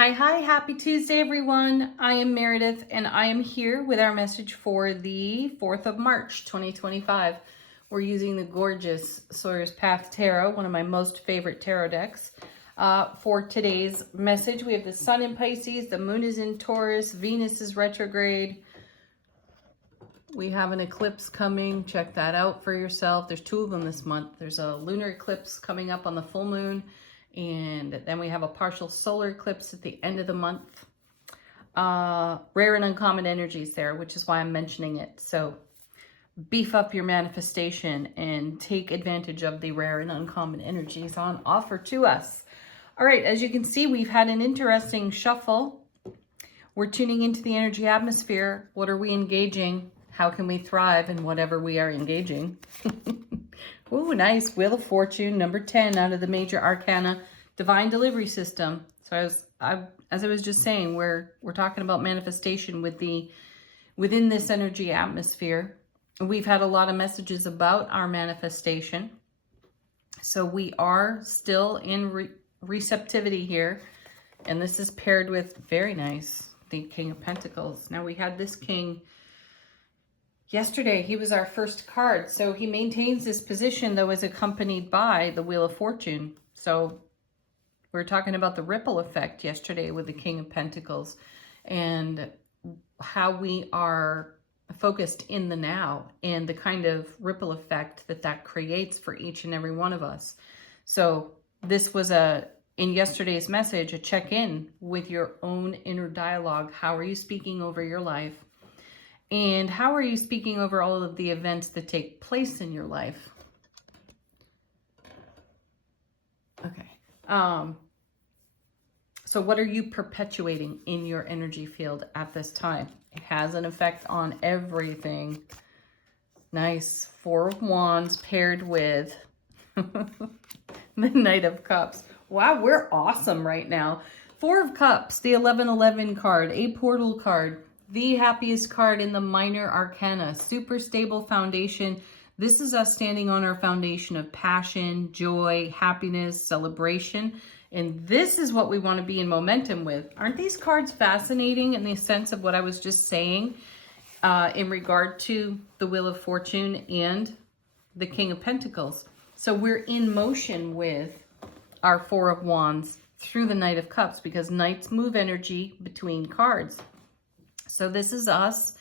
Hi, happy Tuesday, everyone. I am Meredith, and I am here with our message for the 4th of March, 2025. We're using the gorgeous Sawyer's Path Tarot, one of my most favorite tarot decks. For today's message, we have the Sun in Pisces, the Moon is in Taurus, Venus is retrograde. We have an eclipse coming. Check that out for yourself. There's 2 of them this month. There's a lunar eclipse coming up on the full moon. And then we have a partial solar eclipse at the end of the month. Rare and uncommon energies there, which is why I'm mentioning it. So beef up your manifestation and take advantage of the rare and uncommon energies on offer to us. All right, as you can see, we've had an interesting shuffle. We're tuning into the energy atmosphere. What are we engaging? How can we thrive in whatever we are engaging? Ooh, nice. Wheel of Fortune, number 10 out of the major arcana, divine delivery system. So as I was just saying, we're talking about manifestation within this energy atmosphere. We've had a lot of messages about our manifestation. So we are still in receptivity here. And this is paired with, very nice, the King of Pentacles. Now we had this king yesterday. He was our first card. So he maintains this position, though, is accompanied by the Wheel of Fortune. So we were talking about the ripple effect yesterday with the King of Pentacles and how we are focused in the now and the kind of ripple effect that creates for each and every one of us. So this was in yesterday's message, a check-in with your own inner dialogue. How are you speaking over your life? And how are you speaking over all of the events that take place in your life? Okay. So what are you perpetuating in your energy field at this time? It has an effect on everything. Nice. 4 of Wands paired with the Knight of Cups. Wow, we're awesome right now. 4 of Cups, the 1111 card, a portal card. The happiest card in the minor arcana, super stable foundation. This is us standing on our foundation of passion, joy, happiness, celebration. And this is what we want to be in momentum with. Aren't these cards fascinating in the sense of what I was just saying in regard to the Wheel of Fortune and the King of Pentacles? So we're in motion with our 4 of Wands through the Knight of Cups because Knights move energy between cards. So this is us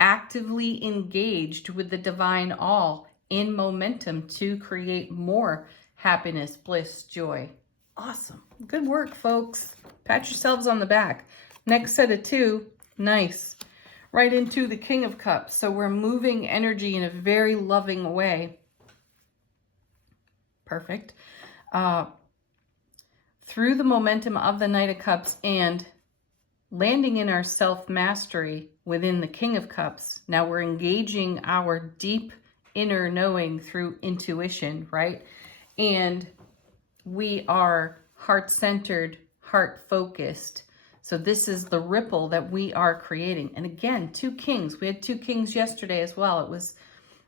actively engaged with the divine all in momentum to create more happiness, bliss, joy. Awesome. Good work, folks. Pat yourselves on the back. Next set of 2. Nice. Right into the King of Cups. So we're moving energy in a very loving way. Perfect. Through the momentum of the Knight of Cups and landing in our self-mastery within the King of Cups. Now we're engaging our deep inner knowing through intuition, right? And we are heart-centered, heart-focused. So this is the ripple that we are creating. And again, 2 kings. We had 2 kings yesterday as well.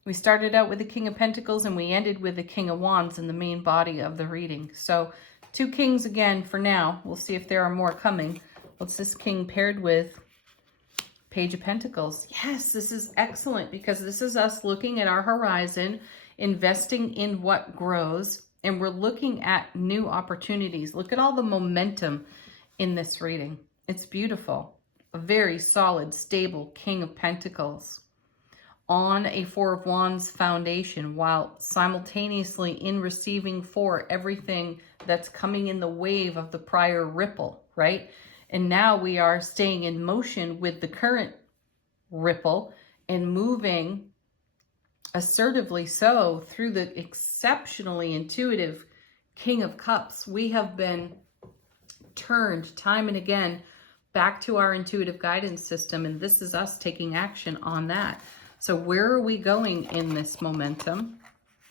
We started out with the King of Pentacles and we ended with the King of Wands in the main body of the reading. So 2 kings again for now. We'll see if there are more coming. What's this king paired with? Page of Pentacles. Yes, this is excellent because this is us looking at our horizon, investing in what grows, and we're looking at new opportunities. Look at all the momentum in this reading. It's beautiful. A very solid, stable King of Pentacles on a 4 of Wands foundation while simultaneously in receiving for everything that's coming in the wave of the prior ripple, right? And now we are staying in motion with the current ripple and moving assertively so through the exceptionally intuitive King of Cups. We have been turned time and again back to our intuitive guidance system, and this is us taking action on that. So where are we going in this momentum?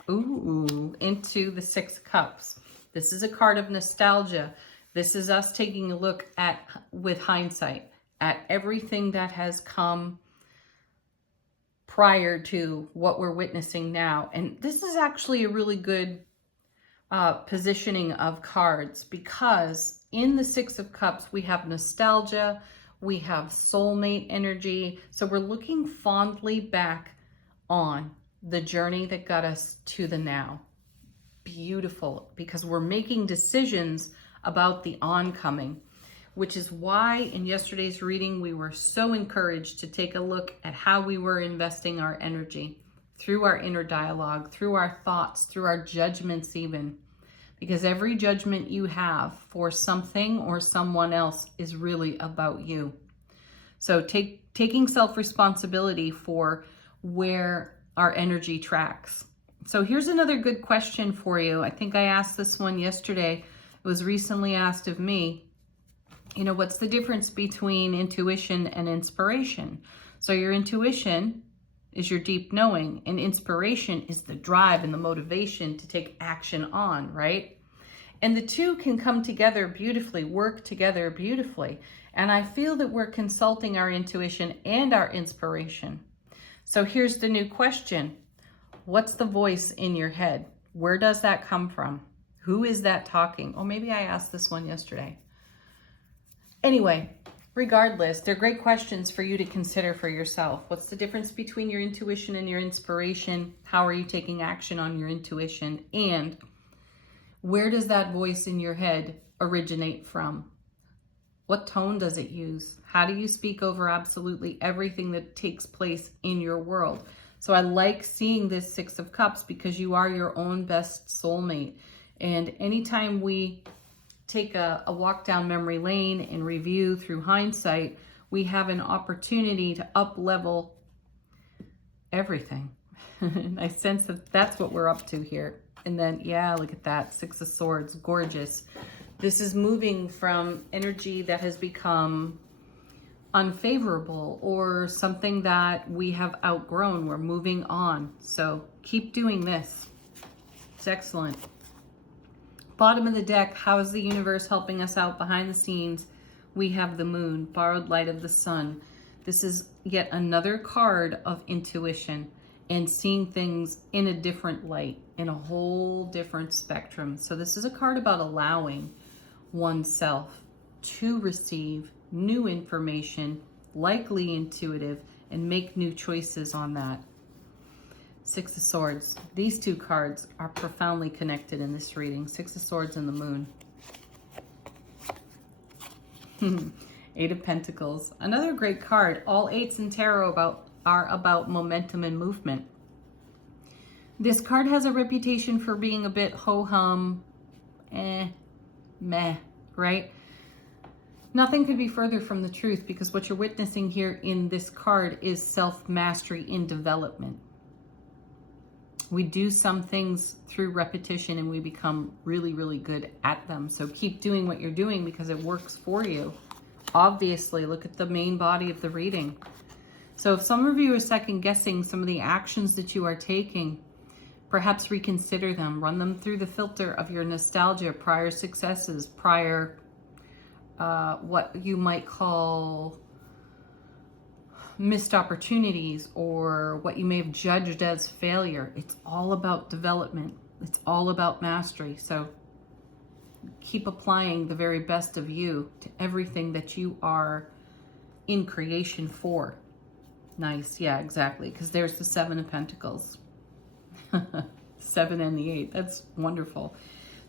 Ooh, into the 6 of Cups. This is a card of nostalgia. This is us taking a look at, with hindsight, at everything that has come prior to what we're witnessing now. And this is actually a really good positioning of cards, because in the Six of Cups, we have nostalgia, we have soulmate energy. So we're looking fondly back on the journey that got us to the now. Beautiful, because we're making decisions about the oncoming, which is why in yesterday's reading, we were so encouraged to take a look at how we were investing our energy through our inner dialogue, through our thoughts, through our judgments even. Because every judgment you have for something or someone else is really about you. So taking self-responsibility for where our energy tracks. So here's another good question for you. I think I asked this one yesterday. It was recently asked of me. You know, what's the difference between intuition and inspiration? So your intuition is your deep knowing, and inspiration is the drive and the motivation to take action on, right? And the two can come together beautifully, work together beautifully. And I feel that we're consulting our intuition and our inspiration. So here's the new question. What's the voice in your head? Where does that come from? Who is that talking? Oh, maybe I asked this one yesterday. Anyway, regardless, they're great questions for you to consider for yourself. What's the difference between your intuition and your inspiration? How are you taking action on your intuition? And where does that voice in your head originate from? What tone does it use? How do you speak over absolutely everything that takes place in your world? So I like seeing this Six of Cups because you are your own best soulmate. And anytime we take a walk down memory lane and review through hindsight, we have an opportunity to up-level everything. I sense that that's what we're up to here. And then, yeah, look at that, Six of Swords, gorgeous. This is moving from energy that has become unfavorable or something that we have outgrown. We're moving on. So keep doing this. It's excellent. Bottom of the deck, how is the universe helping us out behind the scenes? We have the moon, borrowed light of the sun. This is yet another card of intuition and seeing things in a different light, in a whole different spectrum. So this is a card about allowing oneself to receive new information, likely intuitive, and make new choices on that. Six of Swords. These two cards are profoundly connected in this reading. Six of Swords and the moon. Eight of Pentacles. Another great card. All eights in tarot are about momentum and movement. This card has a reputation for being a bit ho-hum, meh, right? Nothing could be further from the truth, because what you're witnessing here in this card is self-mastery in development. We do some things through repetition and we become really, really good at them. So keep doing what you're doing because it works for you. Obviously, look at the main body of the reading. So if some of you are second guessing some of the actions that you are taking, perhaps reconsider them. Run them through the filter of your nostalgia, prior successes, prior what you might call missed opportunities, or what you may have judged as failure. It's all about development. It's all about mastery. So keep applying the very best of you to everything that you are in creation for. Nice. Yeah, exactly. Because there's the Seven of Pentacles. 7 and the 8. That's wonderful.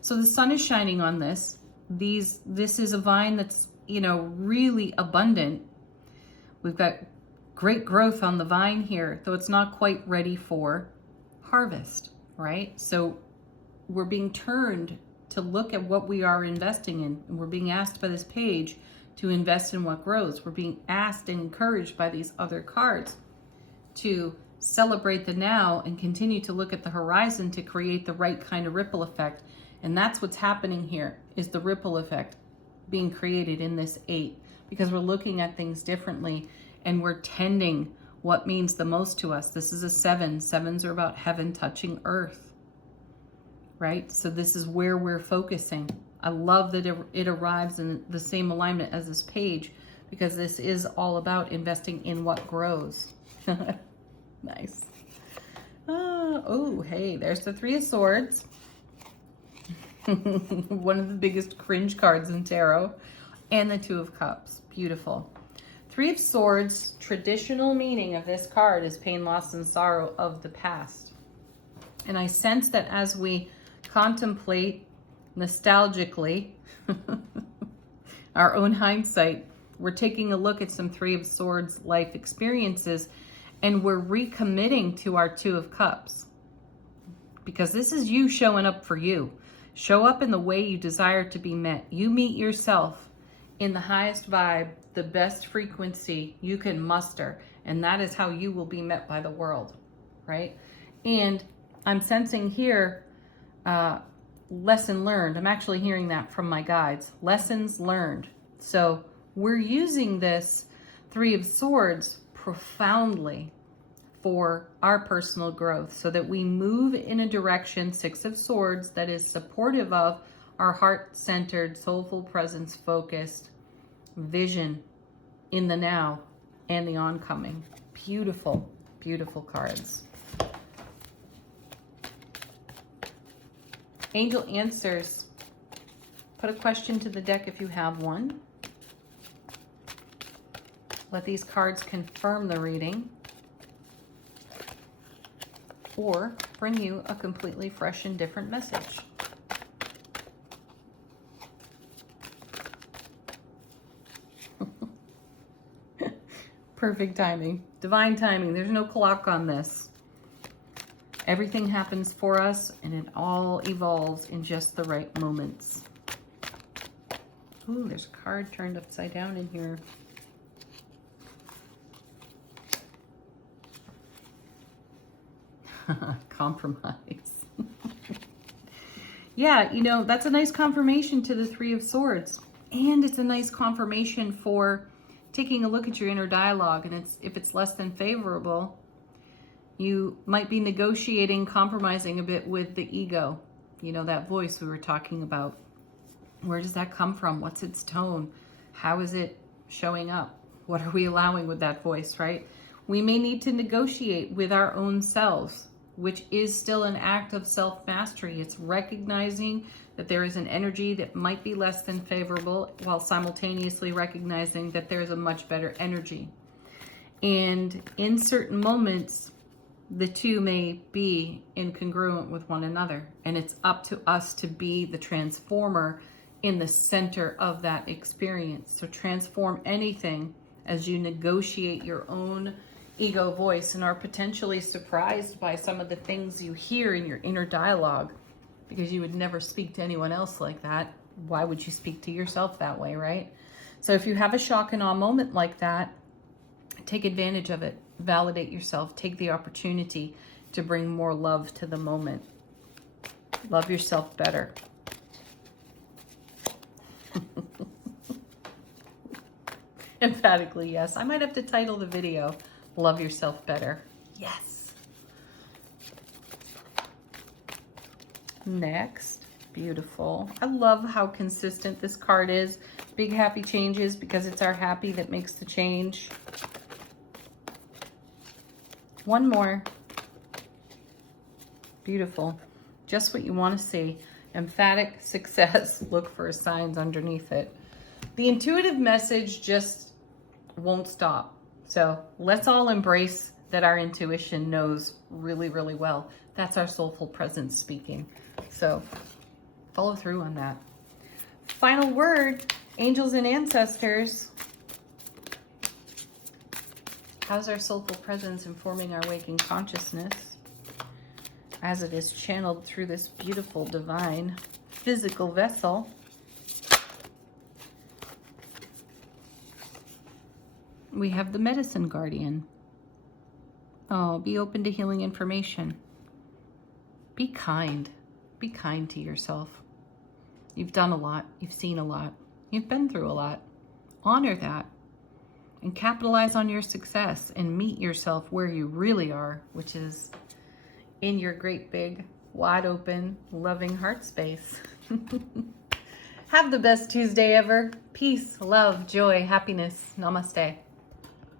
So the sun is shining on this. This is a vine that's, really abundant. We've got great growth on the vine here, though it's not quite ready for harvest, right? So we're being turned to look at what we are investing in, and we're being asked by this page to invest in what grows. We're being asked and encouraged by these other cards to celebrate the now and continue to look at the horizon to create the right kind of ripple effect. And that's what's happening here, is the ripple effect being created in this 8, because we're looking at things differently and we're tending what means the most to us. This is a 7. 7s are about heaven touching earth, right? So this is where we're focusing. I love that it arrives in the same alignment as this page, because this is all about investing in what grows. Nice. Oh, hey, there's the 3 of Swords. One of the biggest cringe cards in tarot. And the Two of Cups. Beautiful. Three of Swords, traditional meaning of this card is pain, loss, and sorrow of the past. And I sense that as we contemplate nostalgically our own hindsight, we're taking a look at some Three of Swords life experiences, and we're recommitting to our Two of Cups. Because this is you showing up for you. Show up in the way you desire to be met. You meet yourself in the highest vibe, the best frequency you can muster. And that is how you will be met by the world, right? And I'm sensing here, lesson learned. I'm actually hearing that from my guides. Lessons learned. So we're using this Three of Swords profoundly for our personal growth so that we move in a direction, Six of Swords, that is supportive of our heart-centered, soulful presence, focused vision in the now and the oncoming. Beautiful, beautiful cards. Angel answers. Put a question to the deck if you have one. Let these cards confirm the reading, or bring you a completely fresh and different message. Perfect timing. Divine timing. There's no clock on this. Everything happens for us, and it all evolves in just the right moments. Ooh, there's a card turned upside down in here. Compromise. Yeah, you know, that's a nice confirmation to the Three of Swords. And it's a nice confirmation for taking a look at your inner dialogue. And if it's less than favorable, you might be negotiating, compromising a bit with the ego. You know, that voice we were talking about. Where does that come from? What's its tone? How is it showing up? What are we allowing with that voice, right? We may need to negotiate with our own selves, which is still an act of self-mastery. It's recognizing that there is an energy that might be less than favorable while simultaneously recognizing that there's a much better energy. And in certain moments, the two may be incongruent with one another. And it's up to us to be the transformer in the center of that experience. So transform anything as you negotiate your own ego voice and are potentially surprised by some of the things you hear in your inner dialogue, because you would never speak to anyone else like that. Why would you speak to yourself that way, right? So if you have a shock and awe moment like that, take advantage of it. Validate yourself. Take the opportunity to bring more love to the moment. Love yourself better. Emphatically, yes. I might have to title the video, Love Yourself Better. Yes. Next. Beautiful. I love how consistent this card is. Big happy changes, because it's our happy that makes the change. One more. Beautiful. Just what you want to see. Emphatic success. Look for signs underneath it. The intuitive message just won't stop. So let's all embrace that our intuition knows really, really well. That's our soulful presence speaking. So follow through on that. Final word, angels and ancestors. How's our soulful presence informing our waking consciousness as it is channeled through this beautiful, divine, physical vessel? We have the Medicine Guardian. Oh, be open to healing information. Be kind. Be kind to yourself. You've done a lot. You've seen a lot. You've been through a lot. Honor that. And capitalize on your success and meet yourself where you really are, which is in your great big, wide open, loving heart space. Have the best Tuesday ever. Peace, love, joy, happiness. Namaste.